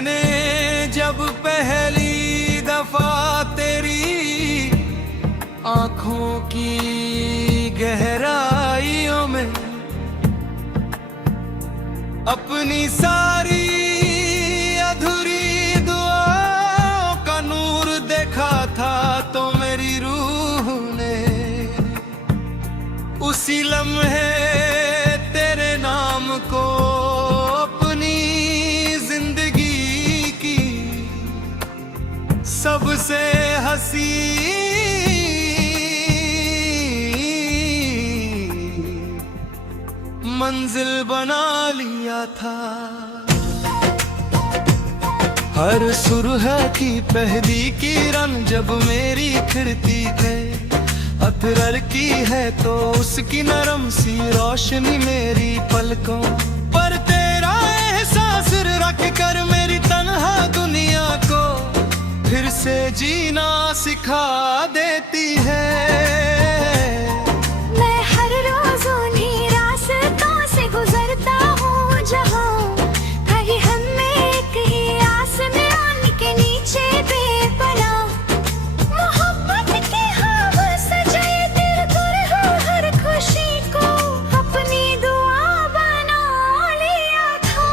मैंने जब पहली दफा तेरी आंखों की गहराइयों में अपनी सारी अधूरी दुआओं का नूर देखा था, तो मेरी रूह ने उसी लम्हे तेरे नाम को अपनी जिंदगी की सबसे हंसी मंजिल बना लिया था। हर सुरह की पहली किरण जब मेरी खिड़ती है, अतरर की है तो उसकी नरम सी रोशनी मेरी पलकों पर तेरा एहसास रख कर मेरी तन्हा दुनिया को फिर से जीना सिखा देती है। मैं हर रोज उन्हीं रास्तों से गुजरता हूँ जहाँ कहीं हमें एक ही आसमान के नीचे बेपनाह मोहब्बत की हवा सजाए दिल पर हर खुशी को अपनी दुआ बना लिया था।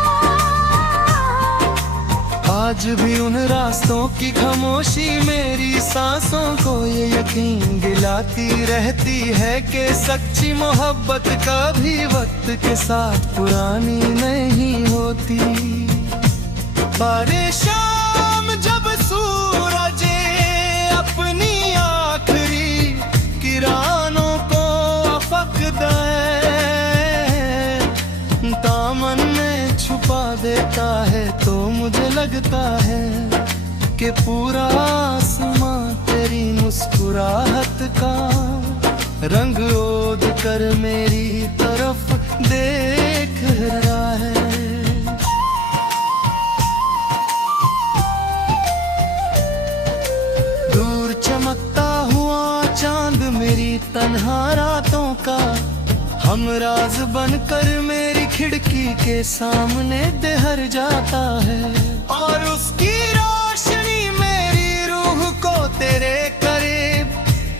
आज भी उन रास्तों की खामोशी मेरी सांसों को ये यकीन दिलाती रहती है कि सच्ची मोहब्बत कभी वक्त के साथ पुरानी नहीं होती। बारिश शाम जब सूरज अपनी आखिरी किरणों को फकदा है, दामन में छुपा देता है, तो मुझे लगता है कि पूरा आसमां तेरी मुस्कुराहट का रंग ओढ़ कर मेरी तरफ देख रहा है। दूर चमकता हुआ चांद मेरी तन्हा रातों का हमराज बनकर मेरी खिड़की के सामने देहर जाता है, और उसकी रोशनी मेरी रूह को तेरे करीब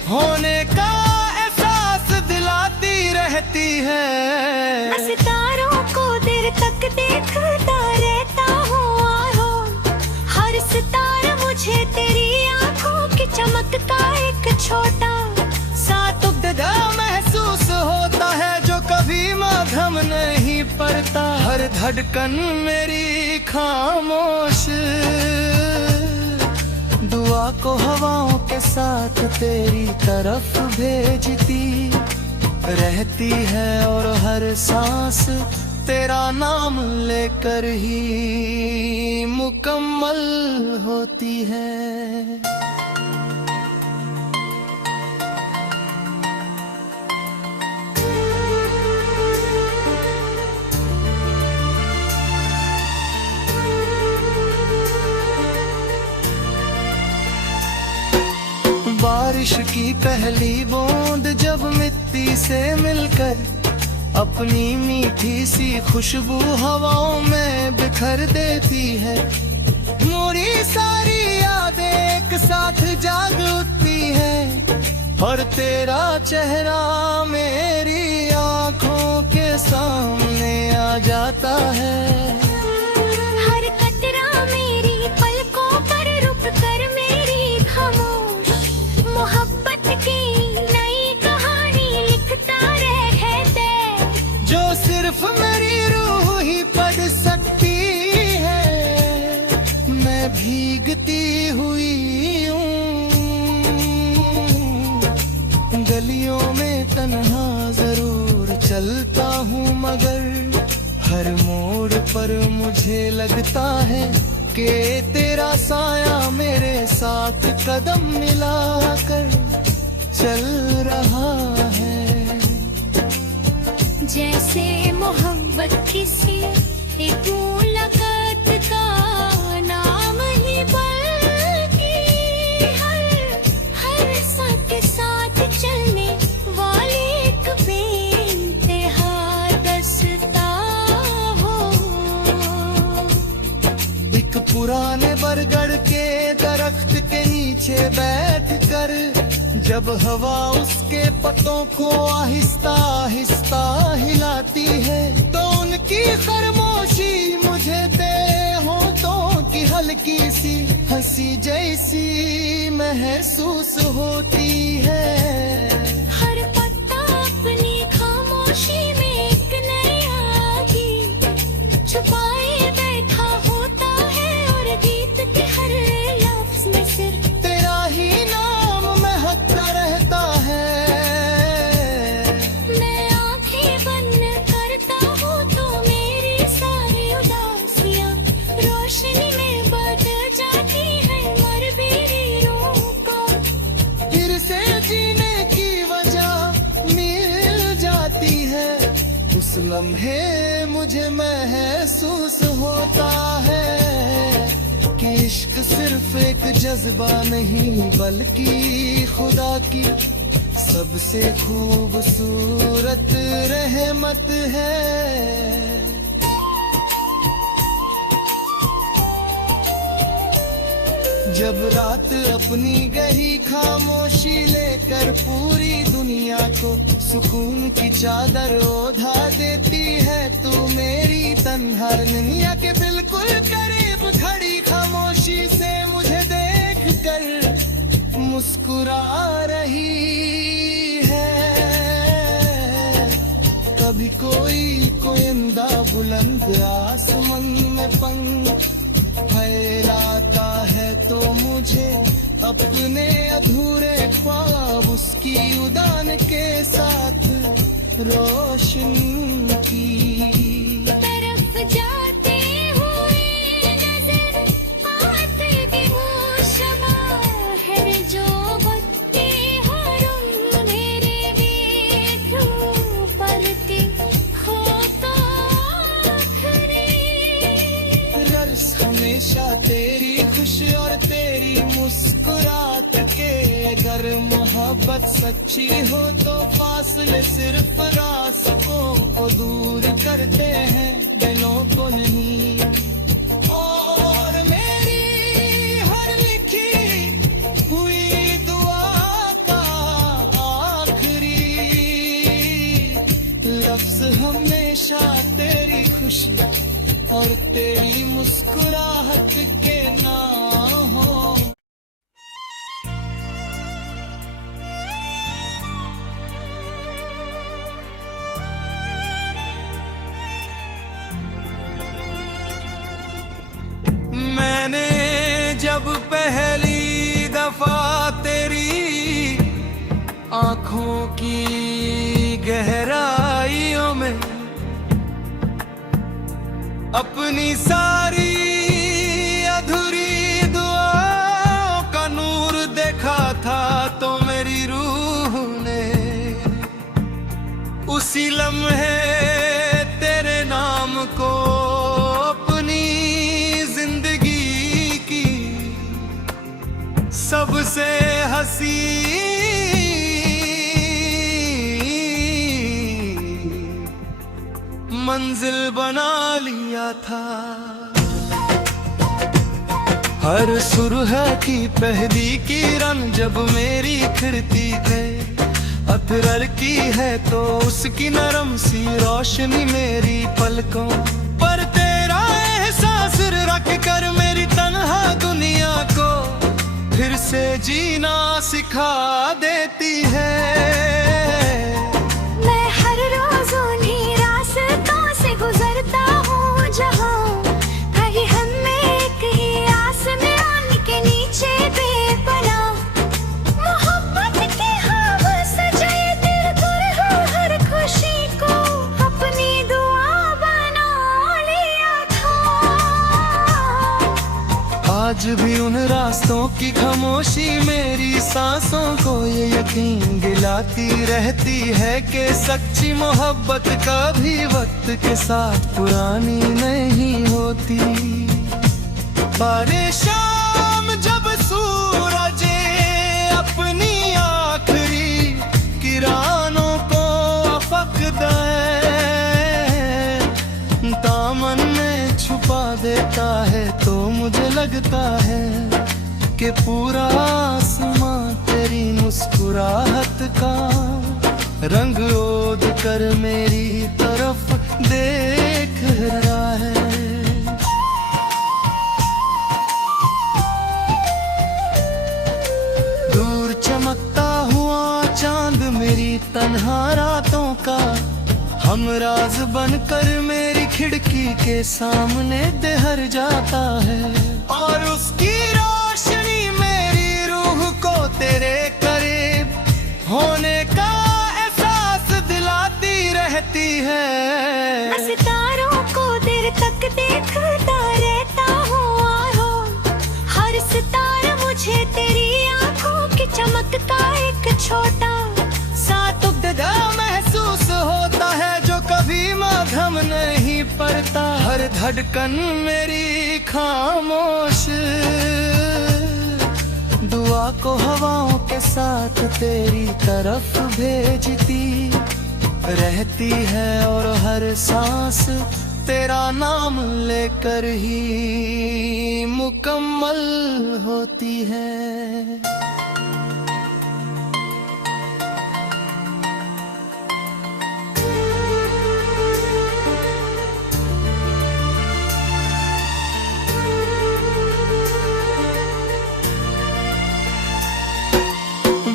होने का एहसास दिलाती रहती है। सितारों को देर तक देखता रहता हूँ और हर सितारा मुझे तेरी आंखों की चमक का एक छोटा सा टुकड़ा महसूस होता है जो कभी माध्यम नहीं पड़ता। हर धड़कन मेरी खामोश दुआ को हवाओं के साथ तेरी तरफ भेजती रहती है, और हर सांस तेरा नाम लेकर ही मुकम्मल होती है। बारिश की पहली बूंद जब मिट्टी से मिलकर अपनी मीठी सी खुशबू हवाओं में बिखर देती है, मेरी सारी यादें एक साथ जाग उठती है, और तेरा चेहरा मेरी आंखों के सामने आ जाता है। हर कतरा मेरी पलकों पर रुक कर मेरी खामोश मोहब्बत की नई कहानी लिखता रहते, जो सिर्फ मेरी रूह ही पढ़ सकती है। मैं भीगती हुई हूँ गलियों में तन्हा जरूर चलता हूँ, मगर हर मोड़ पर मुझे लगता है कि तेरा साया मेरे साथ कदम मिलाकर चल रहा है। जैसे मोहब्बत किसी एक मुलाकात का नाम ही बल्कि हर साथ के साथ चलने वाली एक बेइंतहा दस्ता हो। एक पीछे बैठ कर जब हवा उसके पत्तों को आहिस्ता आहिस्ता हिलाती है तो उनकी खामोशी मुझे होठों की हल्की सी हंसी जैसी महसूस होती है। हर पत्ता अपनी खामोशी में एक नया गीत छुपाए बैठा होता है और गीत के हर लफ्ज में सिर्फ तेरा ही नाम महकता रहता है। मैं आंखें बंद करता हूँ तो मेरी सारी उदासियाँ रोशनी में बदल जाती है मर मेरी रूह को फिर से जीने की वजह मिल जाती है। उस लम्हे मुझे महसूस होता है कि इश्क सिर्फ एक जज्बा नहीं बल्कि खुदा की सबसे खूबसूरत रहमत है। जब रात अपनी गहरी खामोशी लेकर पूरी दुनिया को सुकून की चादर ओढ़ा देती है तू मेरी तन्हार दुनिया के बिल्कुल करीब खड़ी खामोशी से मुझे देख कर मुस्कुरा रही है। कभी कोई कोयंदा बुलंद आसमान में पंख फैलाता है तो मुझे अपने अधूरे ख्वाब उसकी उड़ान के साथ रोशन की तरफ जाते हुए नजर आते भी वो शबा है जो बत्ती हरुम मेरे वेखू परती हो तो आखरी रर्स हमेशा तेरी खुशी और तेरी मुस्कुराहट के अगर मोहब्बत सच्ची हो तो फासले सिर्फ रास्तों को दूर करते हैं दिलों को नहीं। और मेरी हर लिखी हुई दुआ का आखिरी लफ्ज हमेशा तेरी खुशी और तेरी मुस्कुराहट के ना हो। मैंने जब पहली दफा तेरी आंखों की गहराइयों में अपनी सारी अधूरी दुआओं का नूर देखा था तो मेरी रूह ने उसी लम्हे तेरे नाम को अपनी जिंदगी की सबसे हंसी मंजिल बना लिया था। हर सुरह की पहली किरण जब मेरी खिड़ती है अतरर की है तो उसकी नरम सी रोशनी मेरी पलकों पर तेरा एहसास रख कर मेरी तन्हा दुनिया को फिर से जीना सिखा देती है। मैं हर रोज उन्हीं रास्तों से गुजरता हूँ जहाँ कहीं हमें एक ही आसमान के नीचे बेपनाह मोहब्बत की हवा सजाए दिल पर हर खुशी को अपनी दुआ बना लिया था। आज भी उन रास्तों की खामोशी मेरी सांसों को ये यकीन दिलाती रहती है कि सच्ची मोहब्बत कभी वक्त के साथ पुरानी नहीं होती। बारिश शाम जब सूरज अपनी आखिरी किरणों को फकदा है दामन में छुपा देता है तो मुझे लगता है कि पूरा तेरी मुस्कुराहट का रंग ओद कर मेरी तरफ देख रहा है। दूर चमकता हुआ चांद मेरी तन्हा रातों का हमराज बनकर मेरी खिड़की के सामने देहर जाता है। और उसकी रोशनी मेरी रूह को तेरे करीब होने का एहसास दिलाती रहती है। सितारों को देर तक देखता रहता हूँ और हर सितारा मुझे तेरी आंखों की चमक का एक छोटा सा तुगदा महसूस होता है जो कभी मध्यम नहीं पड़ता। हर धड़कन मेरी खामोश दुआ को हवाओं के साथ तेरी तरफ भेजती रहती है। और हर सांस तेरा नाम लेकर ही मुकम्मल होती है।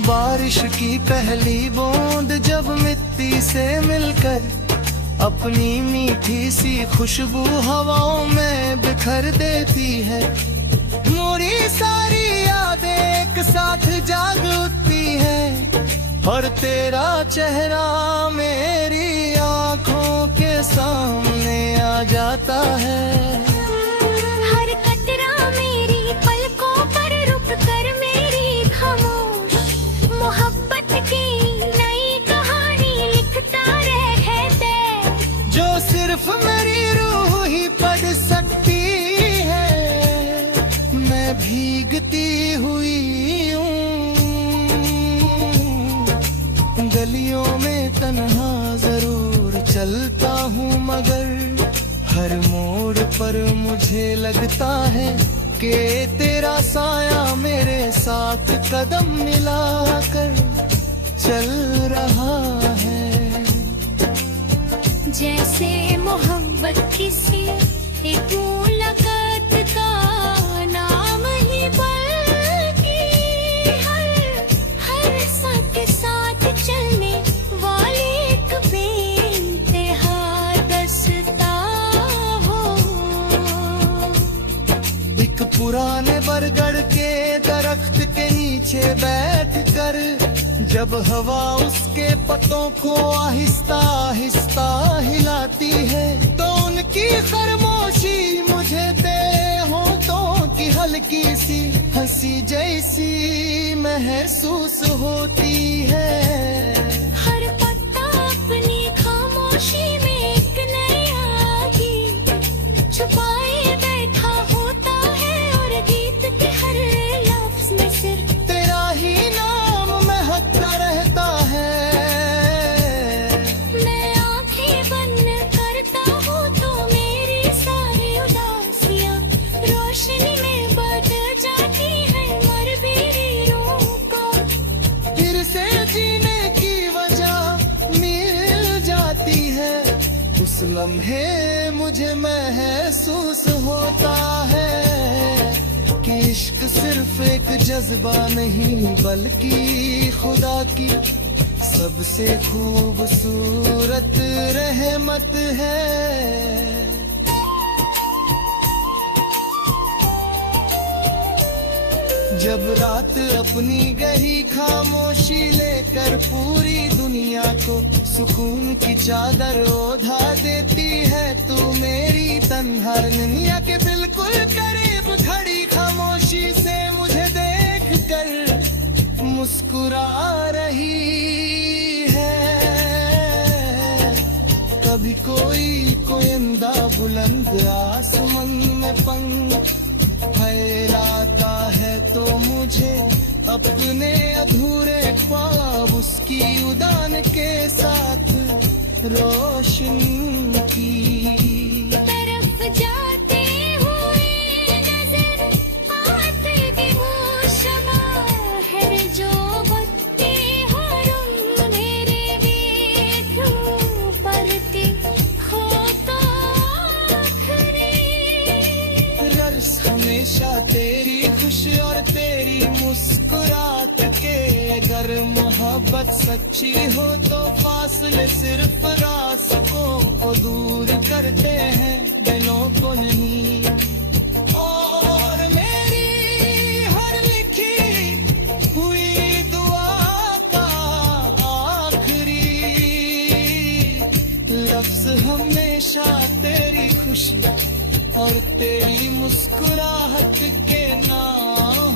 बारिश की पहली बूंद जब मिट्टी से मिलकर अपनी मीठी सी खुशबू हवाओं में बिखर देती है। मेरी सारी यादें एक साथ जाग उठती है और तेरा चेहरा मेरी आंखों के सामने आ जाता है। हर कतरा मेरी पलकों पर रुक कर मेरी खामोश मोहब्बत की नई कहानी लिखता रहते जो सिर्फ मेरी रूह ही पढ़ सकती है। मैं भीगती हुई गलियों में तन्हा जरूर चलता हूँ मगर हर मोड़ पर मुझे लगता है कि तेरा साया मेरे साथ कदम मिलाकर चल रहा है। जैसे मोहब्बत किसी एक मुलाकात का नाम ही बल्कि हर साथ के साथ चलने वाली एक बेइंतहा दस्ता हो। एक पुराने बरगद के दरख्त के नीचे बैठकर जब हवा उसके पत्तों को आहिस्ता आहिस्ता हिलाती है तो उनकी खामोशी मुझे तेरे होठों की हल्की सी हंसी जैसी महसूस होती है। हर पत्ता अपनी खामोशी में एक नया गीत छुपाए बैठा होता है और गीत के हर लफ्ज में सिर्फ तेरा ही नाम महकता रहता है। मैं आंखें बंद करता हूँ तो मेरी सारी उदासियाँ रोशनी में बदल जाती है। मर मेरी रूह को फिर से जीने की वजह मिल जाती है। उस लम्हे मुझे महसूस होता है कि इश्क सिर्फ एक जज्बा नहीं बल्कि खुदा की सबसे खूबसूरत रहमत है। जब रात अपनी गहरी खामोशी लेकर पूरी दुनिया को सुकून की चादर ओढ़ा देती है तू मेरी तन्हा दुनिया के बिल्कुल करीब खड़ी खामोशी से मुझे देख कर मुस्कुरा रही है। कभी कोई कोयंदा बुलंद आसमान में पंख फैलाता है तो मुझे अपने अधूरे ख्वाब उसकी उड़ान के साथ रोशन की तरफ जाते हुए नजर आते कि वो शबा है जो तेरी मुस्कुराहट के। अगर मोहब्बत सच्ची हो तो फासले सिर्फ रास्तों को दूर करते हैं, दिलों को नहीं। और मेरी हर लिखी हुई दुआ का आखिरी लफ्ज हमेशा तेरी खुशी और तेरी मुस्कुराहट के ना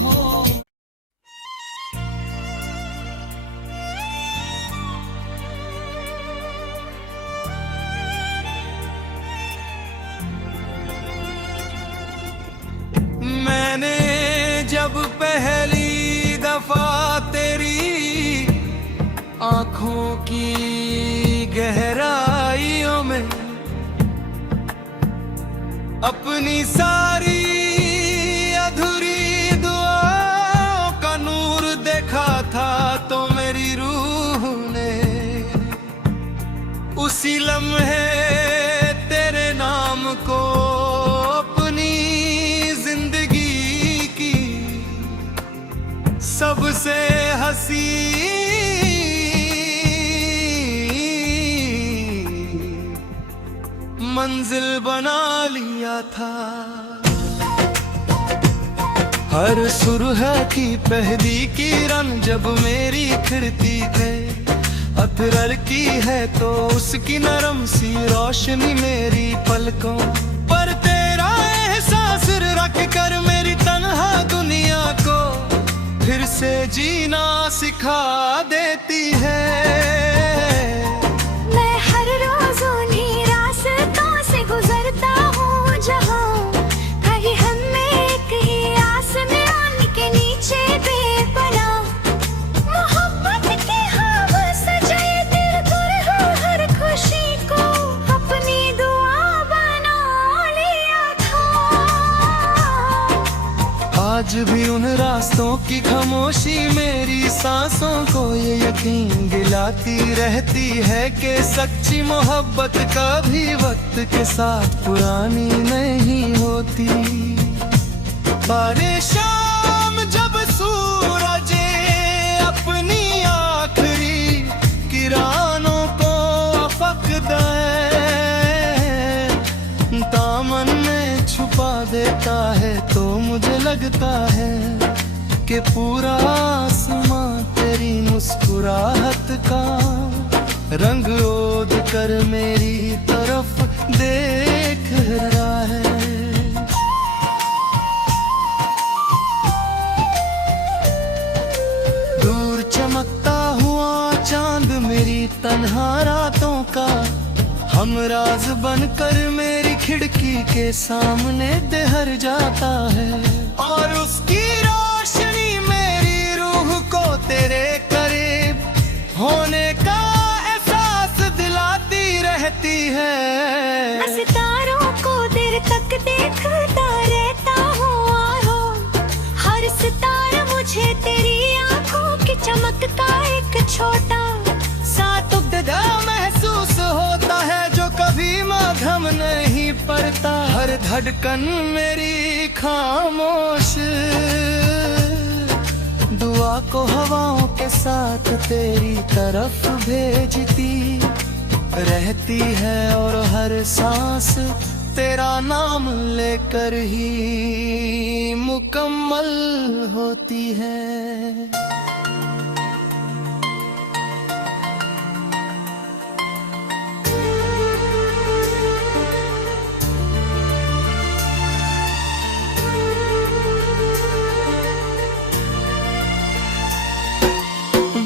हो। मैंने जब पहली दफा तेरी आंखों की गहराइयों में अपनी सारी अधूरी दुआओं का नूर देखा था, तो मेरी रूह ने उसी लम्हे तेरे नाम को अपनी जिंदगी की सबसे हंसी मंजिल बना लिया था। हर सुरह की पहली किरण जब मेरी खिड़ती है, अतरर की है तो उसकी नरम सी रोशनी मेरी पलकों पर। तेरा एहसास रख कर मेरी तन्हा दुनिया को फिर से जीना सिखा देती है। मैं हर रोज उन्हीं रास्तों से गुजरता हूँ जहाँ कहीं हमने एक ही आसमान के नीचे बेपनाह मोहब्बत की हवा सजाए दिल पर हर खुशी को अपनी दुआ बना लिया था। आज भी उन रास्तों की खामोशी मेरी सांसों को ये यकीन दिलाती रहती है कि सच्ची मोहब्बत कभी वक्त के साथ पुरानी नहीं होती। बारिश शाम जब सूरज अपनी आखिरी किरणों को फकदा है, दामन में छुपा देता है, तो मुझे लगता है कि पूरा आसमां तेरी मुस्कुराहट का रंग ओढ़ कर मेरी तरफ देख रहा है। दूर चमकता हुआ चांद मेरी तन्हा रातों का हमराज बनकर मेरी खिड़की के सामने ठहर जाता है। और उसकी रोशनी मेरी रूह को तेरे करीब होने का एहसास दिलाती रहती है। सितारों को देर तक देखता रहता हूँ और हर सितारा मुझे तेरी आंखों की चमक का एक छोटा सा तुगदा महसूस होता है जो कभी मध्यम नहीं पड़ता। हर धड़कन मेरी खामोश दुआ को हवाओं के साथ तेरी तरफ भेजती रहती है, और हर सांस तेरा नाम लेकर ही मुकम्मल होती है।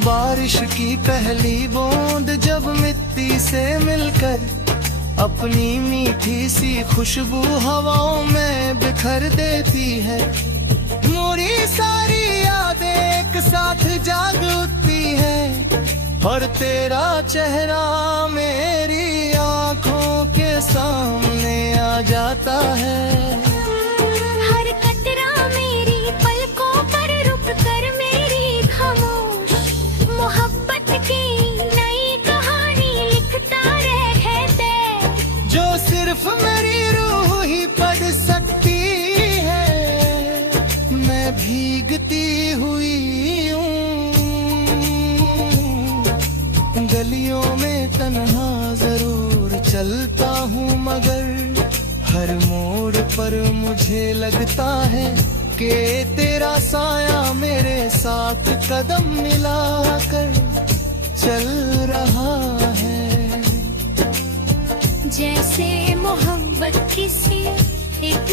बारिश की पहली बूंद जब मिट्टी से मिलकर अपनी मीठी सी खुशबू हवाओं में बिखर देती है, मेरी सारी यादें एक साथ जाग उठती है, और तेरा चेहरा मेरी आंखों के सामने आ जाता है। हर कतरा मेरी पलकों पर रुक कर मेरी खामोश मोहब्बत की नई कहानी लिखता रहते, जो सिर्फ मेरी रूह ही पढ़ सकती है। मैं भीगता हर मोड़ पर मुझे लगता है कि तेरा साया मेरे साथ कदम मिलाकर चल रहा है। जैसे मोहब्बत किसी एक